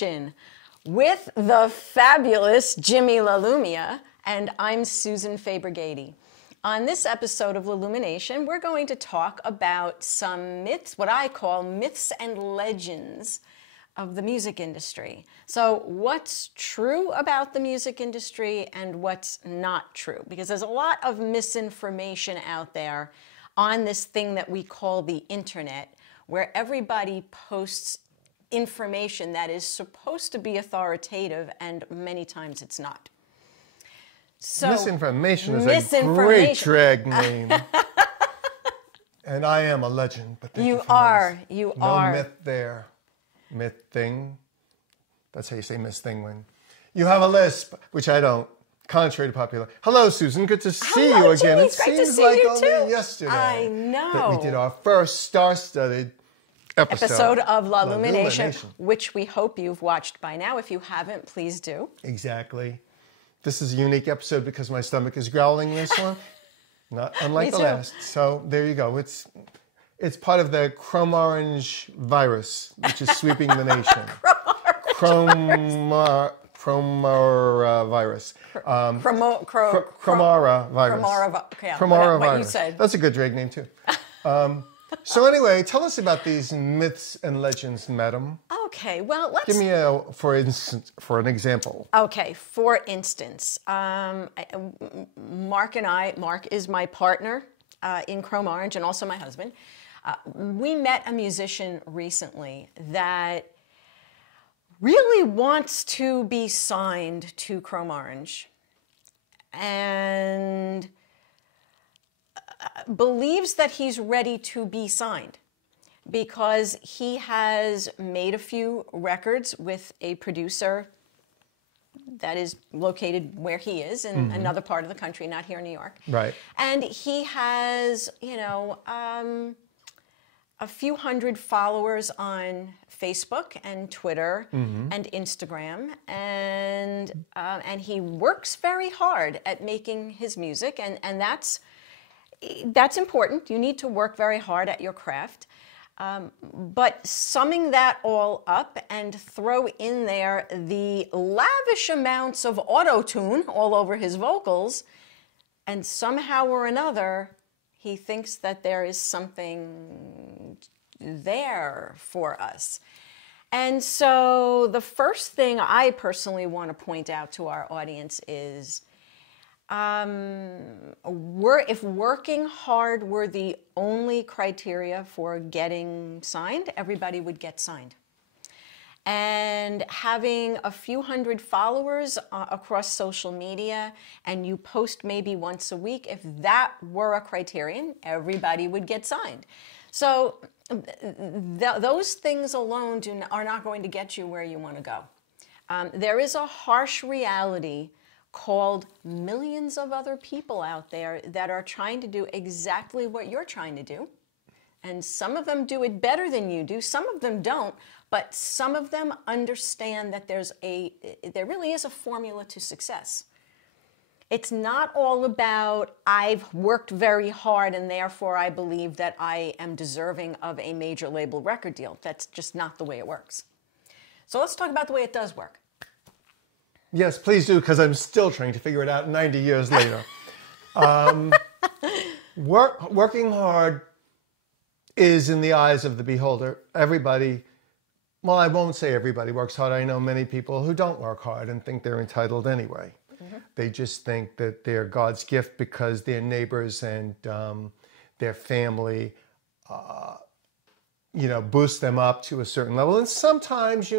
LaLumiNation with the fabulous Jimi LaLumia, and I'm Susan Faber Gaide. On this episode of LaLumiNation, we're going to talk about some myths, what I call myths and legends of the music industry. So what's true about the music industry and what's not true? Because there's a lot of misinformation out there on this thing that we call the internet, where everybody posts information that is supposed to be authoritative, and many times it's not. So, misinformation is a great drag name. And I am a legend. But you are. No myth there. Myth thing. That's how you say Miss Thing when you have a lisp, which I don't. Contrary to popular. Hello, Susan. Good to see you again. Jimmy, It it's great seems to see like you only too. yesterday I know that we did our first star-studded episode of LaLumiNation, which we hope you've watched by now. If you haven't, please do. Exactly. This is a unique episode because my stomach is growling this one, not unlike the last. So there you go. It's part of the ChromeOrange virus, which is sweeping the nation. Chromora virus. Chromora virus. Chromora virus. What you said. That's a good drag name too. So anyway, tell us about these myths and legends, madam. Okay, well, let's... Give me for an example. Okay, for instance, Mark is my partner in ChromeOrange and also my husband. We met a musician recently that really wants to be signed to ChromeOrange and believes that he's ready to be signed because he has made a few records with a producer that is located where he is in another part of the country, not here in New York. Right. And he has, a few hundred followers on Facebook and Twitter and Instagram, and he works very hard at making his music, and that's important. You need to work very hard at your craft. But summing that all up and throw in there the lavish amounts of auto-tune all over his vocals, and somehow or another, he thinks that there is something there for us. And so the first thing I personally want to point out to our audience is if working hard were the only criteria for getting signed, everybody would get signed. And having a few hundred followers across social media and you post maybe once a week, if that were a criterion, everybody would get signed. So those things alone are not going to get you where you want to go. There is a harsh reality called millions of other people out there that are trying to do exactly what you're trying to do. And some of them do it better than you do. Some of them don't. But some of them understand that there really is a formula to success. It's not all about, I've worked very hard and therefore I believe that I am deserving of a major label record deal. That's just not the way it works. So let's talk about the way it does work. Yes, please do, because I'm still trying to figure it out 90 years later. Working hard is in the eyes of the beholder. Everybody, well, I won't say everybody works hard. I know many people who don't work hard and think they're entitled anyway. They just think that they're God's gift because their neighbors and their family, boost them up to a certain level. And sometimes,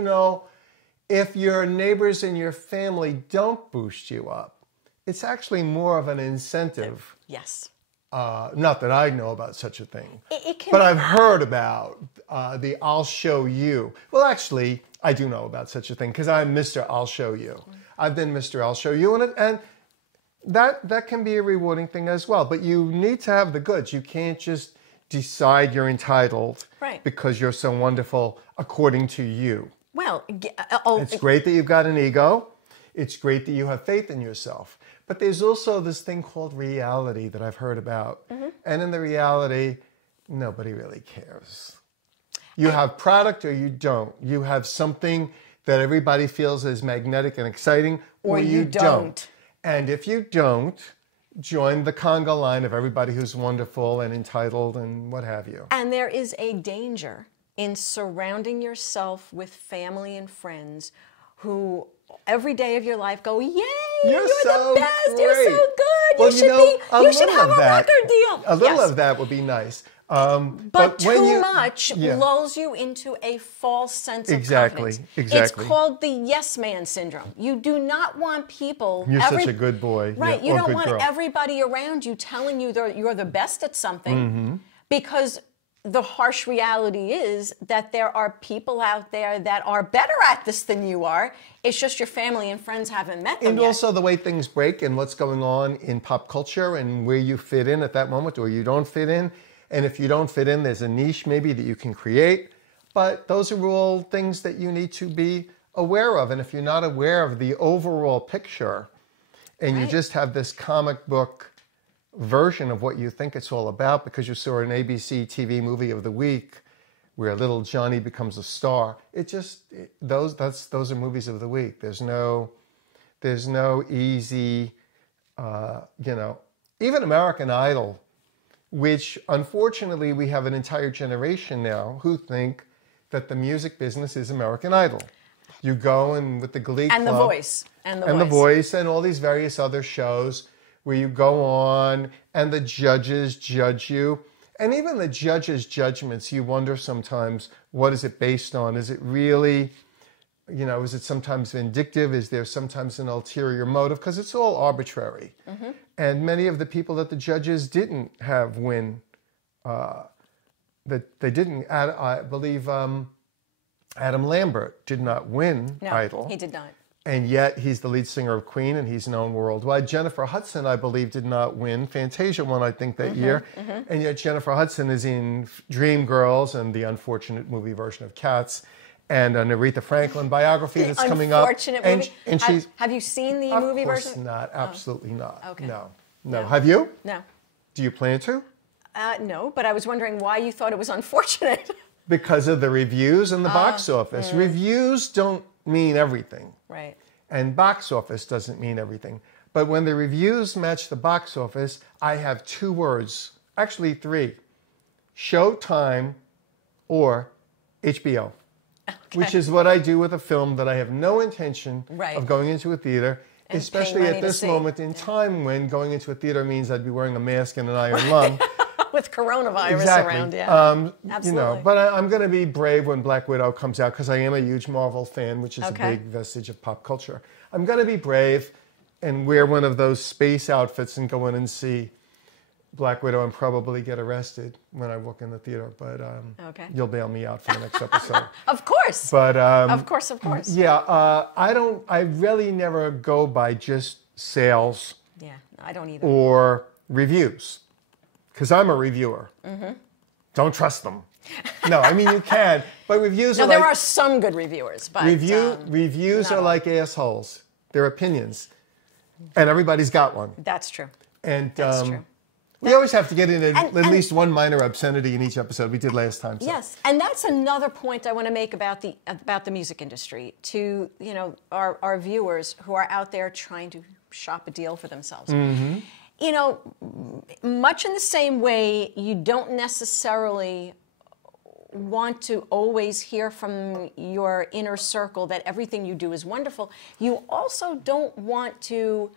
if your neighbors and your family don't boost you up, it's actually more of an incentive. Yes. Not that I know about such a thing, but I've heard about the I'll show you. Well, actually, I do know about such a thing because I'm Mr. I'll show you. I've been Mr. I'll show you, and that can be a rewarding thing as well. But you need to have the goods. You can't just decide you're entitled because you're so wonderful according to you. Well, it's great that you've got an ego. It's great that you have faith in yourself. But there's also this thing called reality that I've heard about. And in the reality, nobody really cares. You have product or you don't. You have something that everybody feels is magnetic and exciting, or you don't. And if you don't, join the conga line of everybody who's wonderful and entitled and what have you. And there is a danger in surrounding yourself with family and friends who every day of your life go, yay, you're so the best, great. You're so good, well, you should have a record deal. A little of that would be nice. But too much lulls you into a false sense of confidence. Exactly. It's called the yes man syndrome. You do not want people... You're such a good boy. Right. You don't want everybody around you telling you you're the best at something, because the harsh reality is that there are people out there that are better at this than you are. It's just your family and friends haven't met them yet. And also the way things break and what's going on in pop culture and where you fit in at that moment or you don't fit in. And if you don't fit in, there's a niche maybe that you can create. But those are all things that you need to be aware of. And if you're not aware of the overall picture and you just have this comic book version of what you think it's all about because you saw an ABC TV movie of the week where little Johnny becomes a star, those are movies of the week. There's no easy, even American Idol, which unfortunately we have an entire generation now who think that the music business is American Idol. You go and with the Glee Club. And The Voice. And The Voice and all these various other shows where you go on and the judges judge you. And even the judges' judgments, you wonder sometimes, what is it based on? Is it really, is it sometimes vindictive? Is there sometimes an ulterior motive? Because it's all arbitrary. And many of the people that the judges didn't have win, that they didn't, I believe Adam Lambert did not win Idol. No, he did not. And yet he's the lead singer of Queen and he's known worldwide. Jennifer Hudson, I believe, did not win. Fantasia won, I think, that year. And yet Jennifer Hudson is in Dreamgirls and the unfortunate movie version of Cats and an Aretha Franklin biography that's coming up. Movie. And she's, have you seen the movie version? Of course not. Absolutely not. Okay. No. Have you? No. Do you plan to? No, but I was wondering why you thought it was unfortunate. Because of the reviews and the box office. Reviews don't mean everything. Right. And box office doesn't mean everything. But when the reviews match the box office, I have 2 words, actually 3. Showtime or HBO. Okay. Which is what I do with a film that I have no intention of going into a theater, and especially at this moment in time when going into a theater means I'd be wearing a mask and an iron lung. With coronavirus around, Absolutely. But I'm going to be brave when Black Widow comes out because I am a huge Marvel fan, which is a big vestige of pop culture. I'm going to be brave and wear one of those space outfits and go in and see Black Widow and probably get arrested when I walk in the theater. But you'll bail me out for the next episode. Of course. But of course. Yeah, I really never go by just sales. Yeah, I don't either. Or reviews. Because I'm a reviewer. Don't trust them. No, I mean you can, but reviews are like... there are some good reviewers, but... Reviews are like assholes. They're opinions. And everybody's got one. That's true. And that's true. We always have to get in at least one minor obscenity in each episode. We did last time. So. Yes, and that's another point I want to make about the music industry to our viewers who are out there trying to shop a deal for themselves. Much in the same way, you don't necessarily want to always hear from your inner circle that everything you do is wonderful. You also don't want to,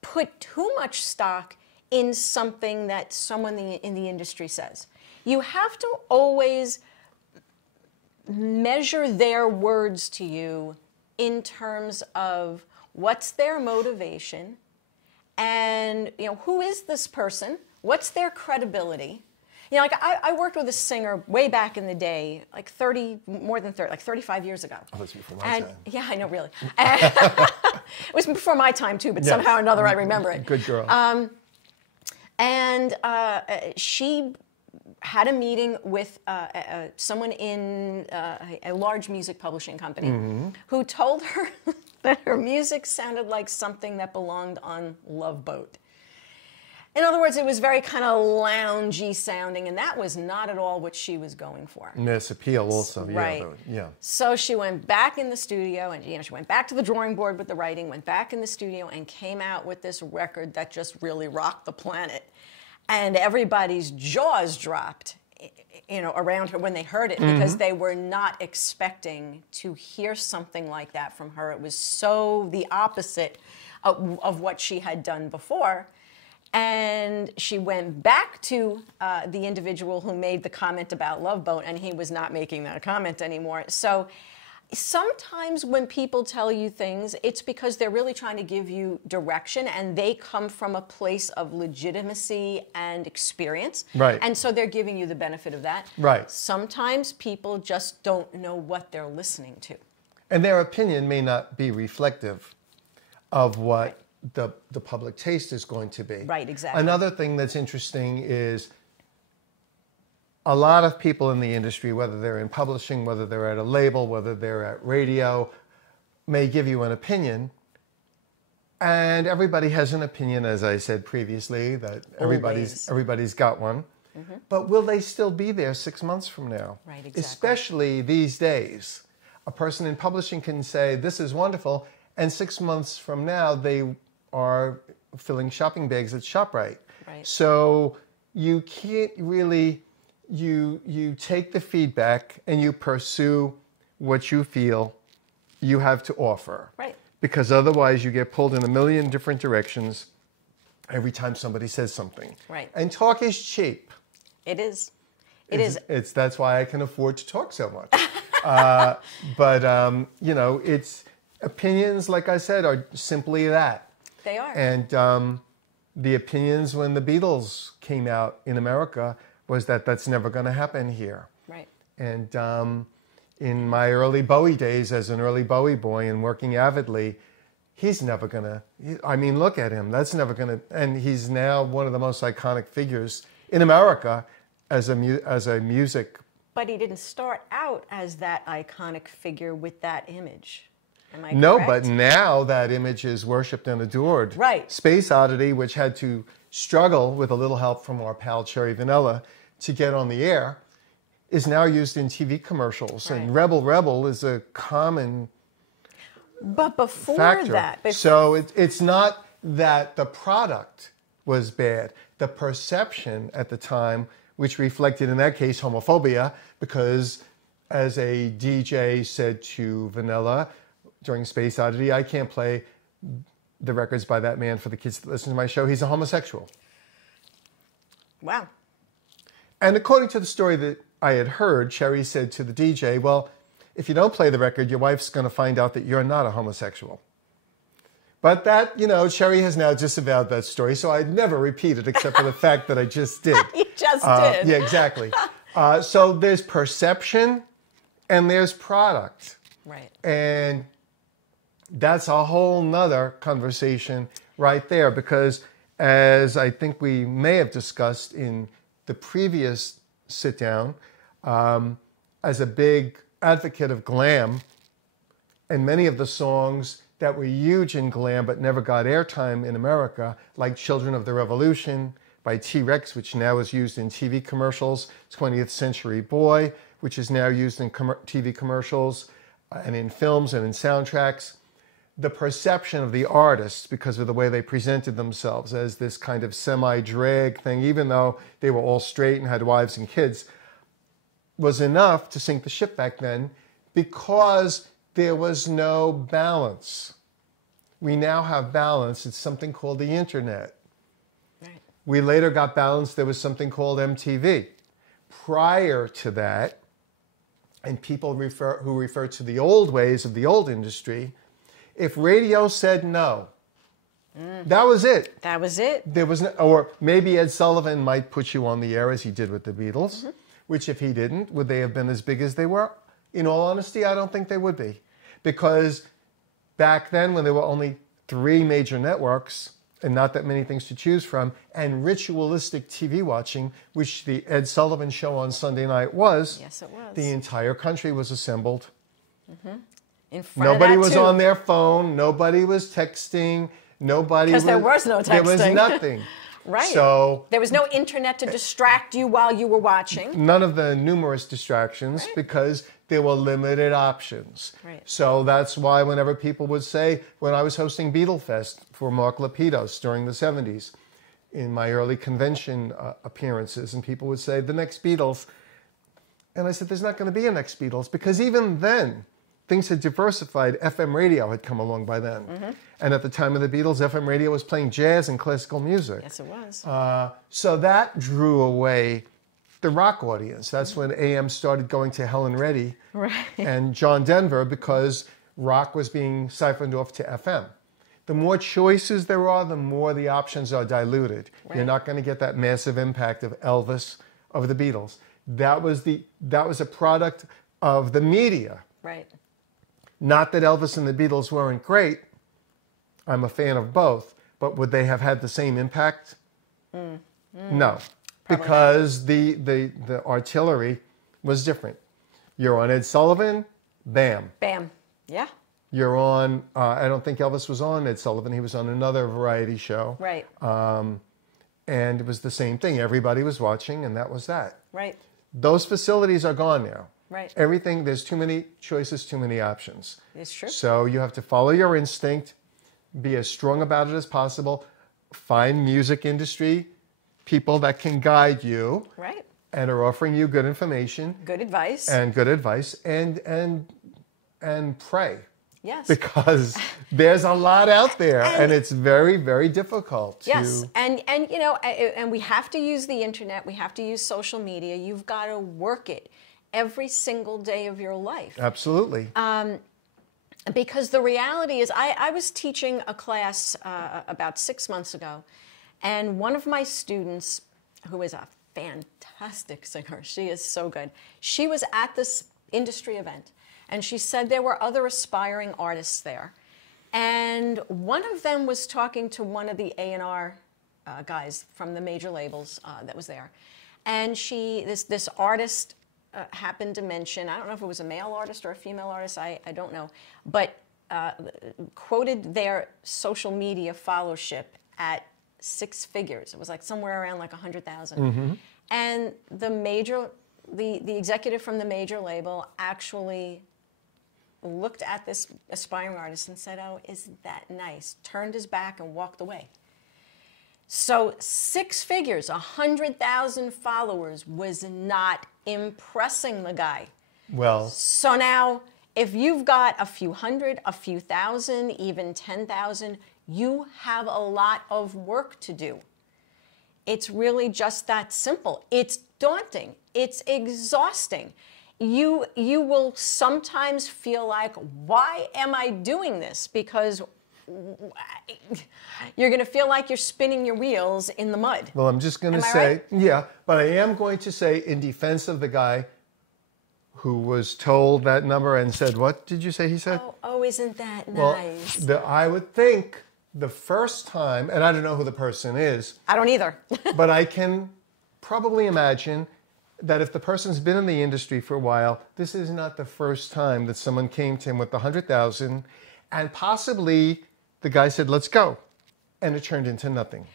put too much stock in something that someone in the industry says. You have to always measure their words to you in terms of what's their motivation, and who is this person? What's their credibility? I worked with a singer way back in the day, like 35 years ago. Oh, that's before my time. Yeah, I know, really. It was before my time too, but somehow or another I remember it. Good girl. She had a meeting with someone in a large music publishing company who told her that her music sounded like something that belonged on Love Boat. In other words, it was very kind of loungy sounding, and that was not at all what she was going for. Mass appeal also, right. Yeah. So she went back in the studio, and she went back to the drawing board with the writing, went back in the studio, and came out with this record that just really rocked the planet. And everybody's jaws dropped, around her when they heard it, because they were not expecting to hear something like that from her. It was so the opposite of what she had done before. And she went back to the individual who made the comment about Love Boat, and he was not making that comment anymore. So sometimes when people tell you things, it's because they're really trying to give you direction, and they come from a place of legitimacy and experience. Right. And so they're giving you the benefit of that. Right. Sometimes people just don't know what they're listening to. And their opinion may not be reflective of what the public taste is going to be. Right, exactly. Another thing that's interesting is a lot of people in the industry, whether they're in publishing, whether they're at a label, whether they're at radio, may give you an opinion. And everybody has an opinion, as I said previously, that everybody's got one. But will they still be there 6 months from now? Right, exactly. Especially these days. A person in publishing can say, this is wonderful, and 6 months from now, they are filling shopping bags at ShopRite. Right. So you can't really, you take the feedback and you pursue what you feel you have to offer. Right. Because otherwise you get pulled in a million different directions every time somebody says something. Right. And talk is cheap. It is. That's why I can afford to talk so much. It's opinions, like I said, are simply that. They are. And the opinions when the Beatles came out in America was that that's never going to happen here. Right. And in my early Bowie days as an early Bowie boy and working avidly, he's never going to, look at him. That's never going to, and he's now one of the most iconic figures in America as a music. But he didn't start out as that iconic figure with that image. Am I correct? No, but now that image is worshipped and adored. Right. Space Oddity, which had to struggle with a little help from our pal Cherry Vanilla to get on the air, is now used in TV commercials. Right. And Rebel Rebel is a common But before factor. that... So it's not that the product was bad. The perception at the time, which reflected in that case homophobia, because as a DJ said to Vanilla during Space Oddity, I can't play the records by that man for the kids that listen to my show. He's a homosexual. Wow. And according to the story that I had heard, Cherry said to the DJ, well, if you don't play the record, your wife's going to find out that you're not a homosexual. But that, Cherry has now disavowed that story, so I'd never repeat it except for the fact that I just did. You just did. Yeah, exactly. So there's perception and there's product. Right. And that's a whole nother conversation right there, because as I think we may have discussed in the previous sit-down, as a big advocate of glam, and many of the songs that were huge in glam but never got airtime in America, like Children of the Revolution by T-Rex, which now is used in TV commercials, 20th Century Boy, which is now used in TV commercials and in films and in soundtracks. The perception of the artists, because of the way they presented themselves as this kind of semi-drag thing, even though they were all straight and had wives and kids, was enough to sink the ship back then, because there was no balance. We now have balance. It's something called the internet. Right. We later got balance. There was something called MTV. Prior to that, and people who refer to the old ways of the old industry, if radio said no, that was it. That was it. There was no, or maybe Ed Sullivan might put you on the air as he did with the Beatles, which if he didn't, would they have been as big as they were? In all honesty, I don't think they would be. Because back then, when there were only 3 major networks and not that many things to choose from, and ritualistic TV watching, which the Ed Sullivan Show on Sunday night was, yes, it was. The entire country was assembled. In front Nobody of that was too. on their phone. Nobody was texting. Nobody because there was no texting. There was nothing. Right. So there was no internet to distract you while you were watching. None of the numerous distractions, right. because there were limited options. Right. So that's why whenever people would say, when I was hosting Beatle Fest for Mark Lapidus during the 70s, in my early convention appearances, and people would say, the next Beatles. And I said, there's not going to be a next Beatles, because even then, things had diversified. FM radio had come along by then. Mm-hmm. And at the time of the Beatles, FM radio was playing jazz and classical music. Yes, it was. So that drew away the rock audience. That's when AM started going to Helen Reddy and John Denver, because rock was being siphoned off to FM. The more choices there are, the more the options are diluted. Right. You're not going to get that massive impact of Elvis, of the Beatles. That was a product of the media. Right. Not that Elvis and the Beatles weren't great. I'm a fan of both. But would they have had the same impact? No. Because the artillery was different. You're on Ed Sullivan, bam. Bam. Yeah. You're on, I don't think Elvis was on Ed Sullivan. He was on another variety show. Right. And it was the same thing. Everybody was watching, and that was that. Right. Those facilities are gone now. Right. Everything, there's too many choices, too many options. It's true. So you have to follow your instinct, be as strong about it as possible, find music industry people that can guide you. Right. And are offering you good information. Good advice. And good advice. And pray. Yes. Because there's a lot out there, and it's very, very difficult to... Yes, and you know, and we have to use the internet, we have to use social media. You've got to work it every single day of your life. Absolutely. Because the reality is, I was teaching a class about 6 months ago, and one of my students, who is a fantastic singer, she is so good, she was at this industry event. And she said there were other aspiring artists there. And one of them was talking to one of the A&R guys from the major labels that was there. And this artist happened to mention, I don't know if it was a male artist or a female artist, I don't know, but quoted their social media followership at 6 figures. It was like somewhere around like 100,000. Mm-hmm. And the executive from the major label actually looked at this aspiring artist and said, oh, isn't that nice? Turned his back and walked away. So 6 figures, 100,000 followers was not impressing the guy. Well. So now, if you've got a few hundred, a few thousand, even 10,000, you have a lot of work to do. It's really just that simple. It's daunting. It's exhausting. You will sometimes feel like, why am I doing this? Because you're going to feel like you're spinning your wheels in the mud. Well, I'm just going to say, right? Yeah, but I am going to say in defense of the guy who was told that number and said, what did you say he said? Oh, isn't that nice? Well, I would think the first time, and I don't know who the person is. I don't either. But I can probably imagine that if the person's been in the industry for a while, this is not the first time that someone came to him with 100,000, and possibly the guy said, let's go. And it turned into nothing.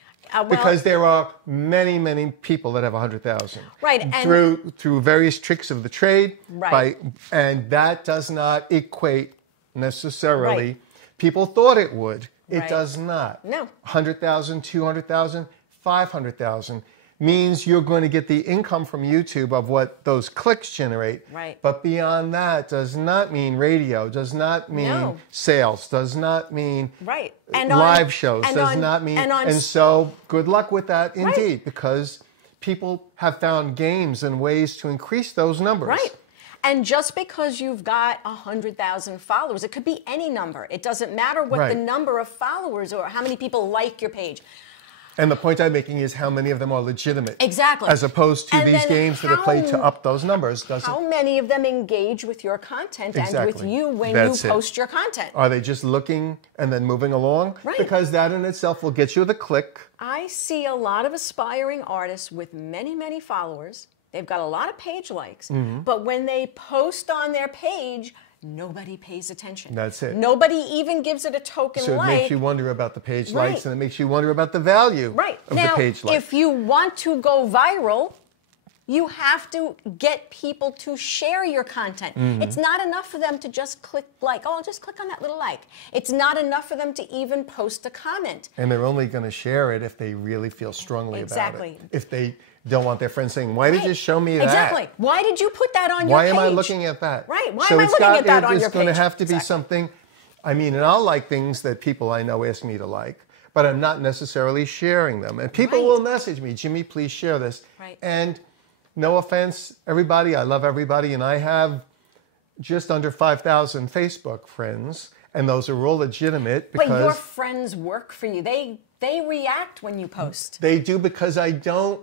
Because there are many, many people that have 100,000. Right. And through various tricks of the trade. Right. And that does not equate necessarily. Right. People thought it would. It Right. does not. No. 100,000, 200,000, 500,000 means you're going to get the income from YouTube of what those clicks generate. Right. But beyond that does not mean radio, does not mean sales, does not mean right. live shows, does not mean... And so good luck with that indeed, right. because people have found games and ways to increase those numbers. Right. And just because you've got 100,000 followers, it could be any number. It doesn't matter what the number of followers or how many people like your page. And the point I'm making is how many of them are legitimate. Exactly. As opposed to these games that are played to up those numbers. How many of them engage with your content and with you when you post your content? Are they just looking and then moving along? Right. Because that in itself will get you the click. I see a lot of aspiring artists with many, many followers. They've got a lot of page likes. Mm-hmm. But when they post on their page, nobody pays attention. That's it. Nobody even gives it a token So it like. makes you wonder about the page likes, and it makes you wonder about the value of the page likes. If you want to go viral, you have to get people to share your content. It's not enough for them to just click like. Oh, I'll just click on that little like. It's not enough for them to even post a comment. And they're only going to share it if they really feel strongly about it. If they don't want their friends saying, why did you show me that? Exactly. Why did you put that on your Why page? am I looking at that? Right. Why am I looking at that on your page? It's going to have to be something, I mean, and I'll like things that people I know ask me to like, but I'm not necessarily sharing them. And people will message me, Jimmy, please share this. And no offense, everybody, I love everybody, and I have just under 5,000 Facebook friends, and those are all legitimate because... But your friends work for you. They react when you post. They do because I don't...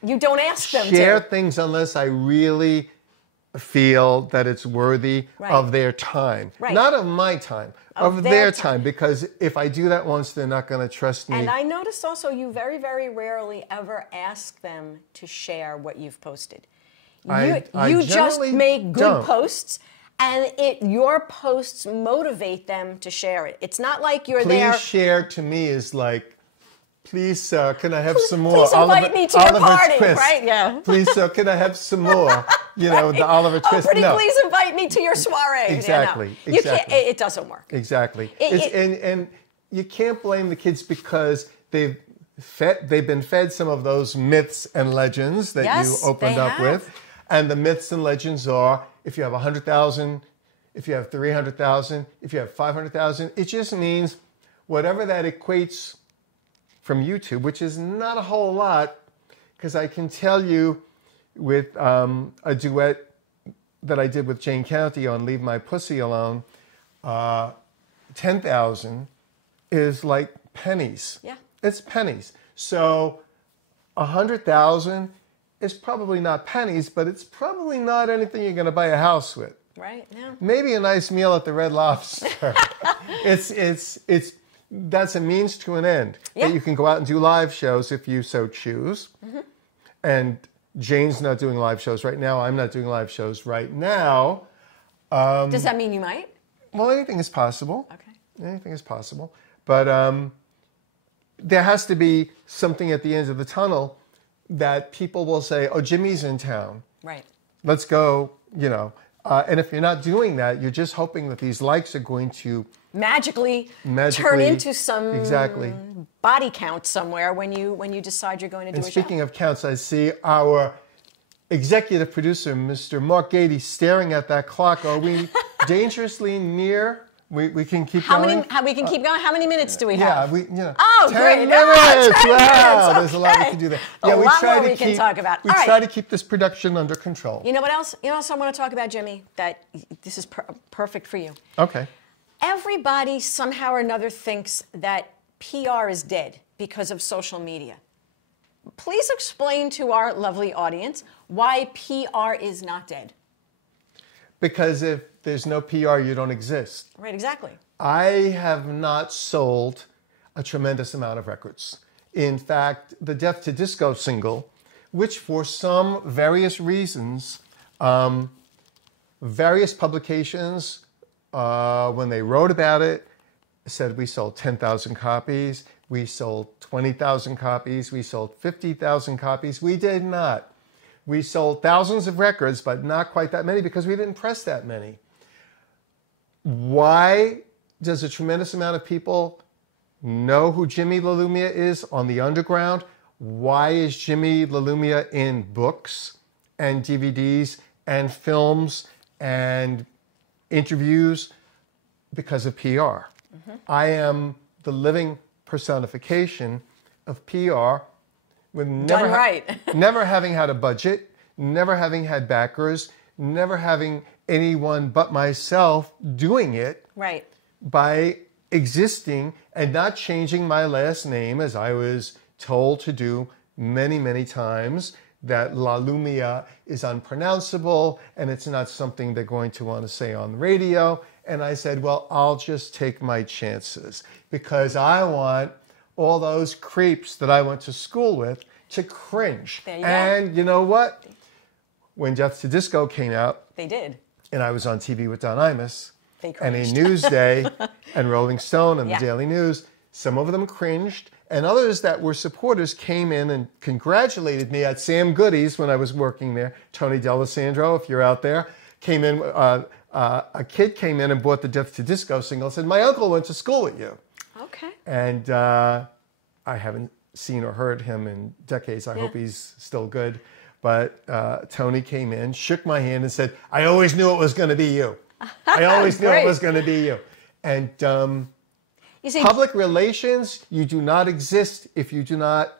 You don't ask them to. Share things unless I really feel that it's worthy of their time. Not of my time, of their time. Because if I do that once, they're not going to trust me. And I noticed also you very, very rarely ever ask them to share what you've posted. You just make good posts, and your posts motivate them to share it. It's not like you're there. Please share to me is like, please, can I have some more? Please invite me to your party, right? Yeah. Please, can I have some more? You know, the Oliver Twist. Oh, pretty please invite me to your soiree. Exactly. Yeah, no. You can't, it doesn't work. Exactly. And you can't blame the kids because they've been fed some of those myths and legends that you opened up with. And the myths and legends are, if you have 100,000, if you have 300,000, if you have 500,000, it just means whatever that equates from YouTube, which is not a whole lot, because I can tell you with a duet that I did with Jane County on Leave My Pussy Alone, 10,000 is like pennies. Yeah. It's pennies. So 100,000 is probably not pennies, but it's probably not anything you're going to buy a house with. Right, yeah. Maybe a nice meal at the Red Lobster. That's a means to an end. That you can go out and do live shows if you so choose. And Jane's not doing live shows right now. I'm not doing live shows right now. Does that mean you might? Well, anything is possible. Okay. Anything is possible. But there has to be something at the end of the tunnel that people will say, oh, Jimmy's in town. Right. Let's go, you know. And if you're not doing that, you're just hoping that these likes are going to magically turn into some body count somewhere when you decide you're going to do a show. And speaking of counts, I see our executive producer, Mr. Mark Gaide, staring at that clock. Are we dangerously near? We can keep going? We can keep going? How many minutes do we have? Yeah, oh, 10 great. minutes. 10 wow, minutes. There's a lot we can do there. Yeah, we try to keep, talk about. We try to keep this production under control. You know what else? You know what else I want to talk about, Jimmy? That this is perfect for you. Okay. Everybody somehow or another thinks that PR is dead because of social media. Please explain to our lovely audience why PR is not dead. Because if there's no PR, you don't exist. Right, exactly. I have not sold a tremendous amount of records. In fact, the Death to Disco single, which for some various reasons, various publications, when they wrote about it, said we sold 10,000 copies, we sold 20,000 copies, we sold 50,000 copies. We did not. We sold thousands of records, but not quite that many because we didn't press that many. Why does a tremendous amount of people know who Jimi LaLumia is on the underground? Why is Jimi LaLumia in books and DVDs and films and interviews? Because of PR. I am the living personification of PR with never having had a budget, never having had backers, never having anyone but myself doing it. Right. By existing and not changing my last name as I was told to do many, many times, that LaLumia is unpronounceable and it's not something they're going to want to say on the radio. And I said, well, I'll just take my chances because I want all those creeps that I went to school with to cringe. There you and go. You know what? When Death to Disco came out, they did. and I was on TV with Don Imus, and a Newsday and Rolling Stone and the Daily News. Some of them cringed, and others that were supporters came in and congratulated me at Sam Goody's when I was working there. Tony D'Alessandro, if you're out there, came in. A kid came in and bought the Death to Disco single. Said, "My uncle went to school with you." Okay. And I haven't seen or heard him in decades. I hope he's still good. But Tony came in, shook my hand, and said, "I always knew it was going to be you. I always knew it was going to be you." And you see, public relations, you do not exist if you do not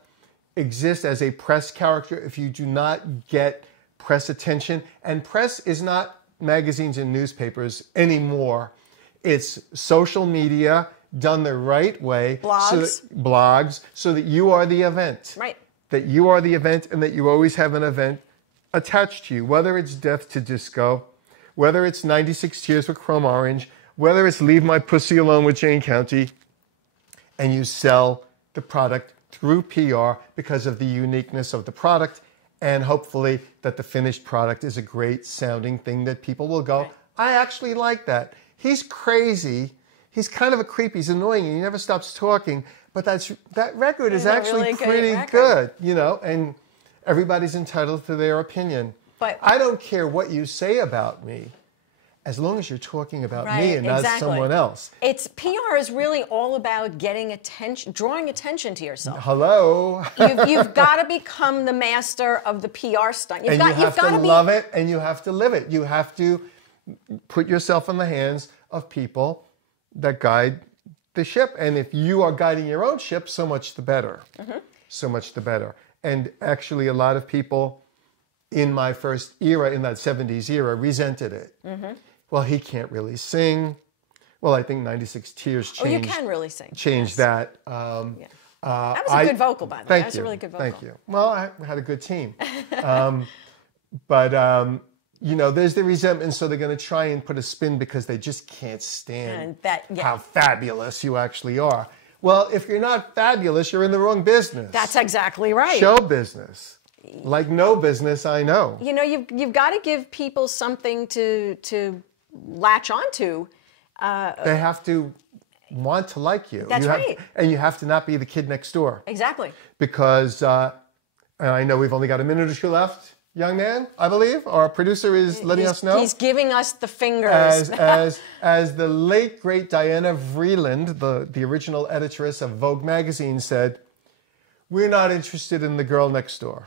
exist as a press character, if you do not get press attention. And press is not magazines and newspapers anymore. It's social media done the right way. Blogs, so that you are the event. Right. That you are the event, and that you always have an event attached to you, whether it's Death to Disco, whether it's 96 Tears with ChromeOrange, whether it's Leave My Pussy Alone with Jane County, and you sell the product through PR because of the uniqueness of the product, and hopefully that the finished product is a great sounding thing that people will go, I actually like that. He's crazy. He's kind of a creep. He's annoying, and he never stops talking. But that record is actually really pretty good, you know, and everybody's entitled to their opinion. But I don't care what you say about me, as long as you're talking about me and not someone else. PR is really all about getting attention, drawing attention to yourself. Hello. You've got to become the master of the PR stunt. You have to love it, and you have to live it. You have to put yourself in the hands of people that guide the ship. And if you are guiding your own ship, so much the better. So much the better. And actually, a lot of people in my first era, in that 70s era, resented it. Well, he can't really sing. Well, I think 96 Tears changed. Oh, you can really sing. Changed that. That was a good vocal, by the way. That's a really good vocal. Thank you. Well, I had a good team. You know, there's the resentment, so they're going to try and put a spin because they just can't stand how fabulous you actually are. Well, if you're not fabulous, you're in the wrong business. That's exactly right. Show business. Like no business I know. You know, you've got to give people something to latch onto. They have to want to like you. That's right. And you have to not be the kid next door. Exactly. Because, and I know we've only got a minute or two left, young man, I believe. Our producer is letting us know. He's giving us the fingers. As the late, great Diana Vreeland, the original editress of Vogue magazine, said, "We're not interested in the girl next door.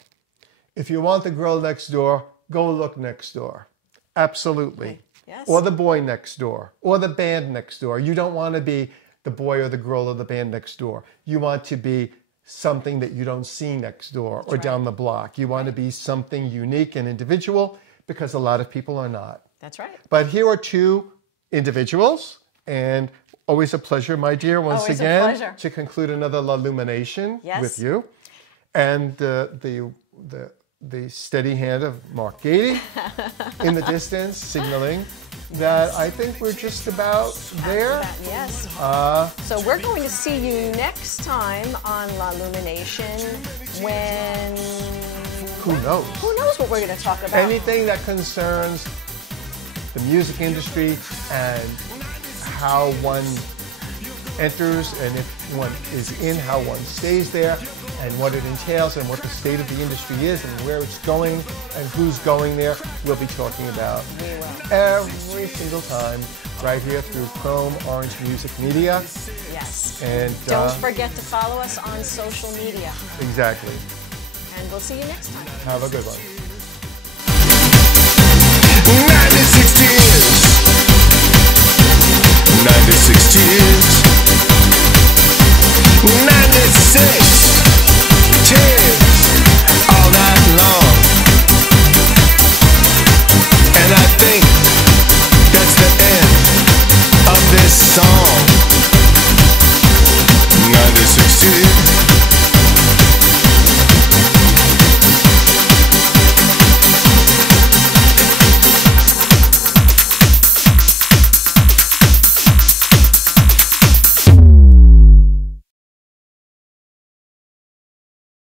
If you want the girl next door, go look next door." Absolutely. Yes. Or the boy next door, or the band next door. You don't want to be the boy or the girl or the band next door. You want to be something that you don't see next door or down the block. You want to be something unique and individual, because a lot of people are not. That's right. But here are two individuals, and always a pleasure, my dear, once again, to conclude another LaLumiNation with you. And the steady hand of Mark Gaide in the distance, signaling that I think we're just about there. Yes. So we're going to see you next time on LaLumiNation when... Who knows? Who knows what we're going to talk about? Anything that concerns the music industry and how one enters, and if one is in, how one stays there, and what it entails, and what the state of the industry is, and where it's going, and who's going there, we'll be talking about every single time right here through ChromeOrange Music Media. Yes. And don't forget to follow us on social media. Exactly. And we'll see you next time. Have a good one. 96 Tears. 96 Tears. 96 Tears all night long. And I think that's the end of this song. 96 Tears.